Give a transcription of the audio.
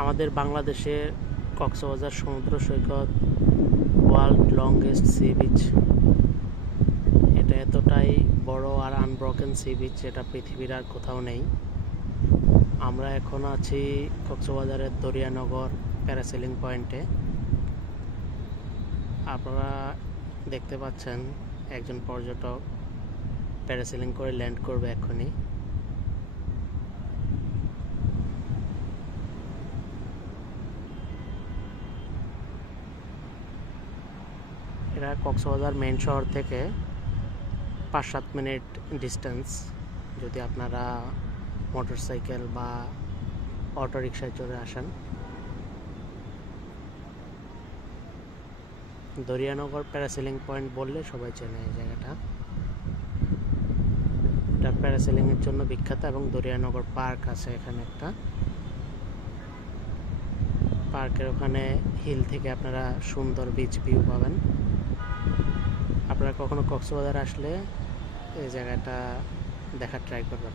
আমাদের বাংলাদেশের কক্সবাজার সমুদ্র সৈকত ওয়ার্ল্ড লংগেস্ট সি বিচ। এটা এতটাই বড় আর আনব্রোকেন সি বিচ যেটা পৃথিবীর আর কোথাও নেই। আমরা এখন আছি কক্সবাজারের দরিয়ানগর প্যারাসেলিং পয়েন্টে। আপনারা দেখতে পাচ্ছেন একজন পর্যটক প্যারাসেলিং করে ল্যান্ড করবে এখনই। এটা কক্সবাজার মেইন শহর থেকে 5-7 মিনিট ডিস্টেন্স। যদি আপনারা মোটরসাইকেল বা অটো রিক্সায় চলে আসেন। দরিয়ানগর প্যারাসেলিং পয়েন্ট বললে সবাই চেনে এই জায়গাটা। এটা প্যারাসেলিংয়ের জন্য বিখ্যাত এবং দরিয়ানগর পার্ক আছে এখানে একটা। পার্কের ওখানে হিল থেকে আপনারা সুন্দর বিচ ভিউ পাবেন। আপনারা কখনো কক্সবাজার আসলে এই জায়গাটা দেখার ট্রাই করবেন।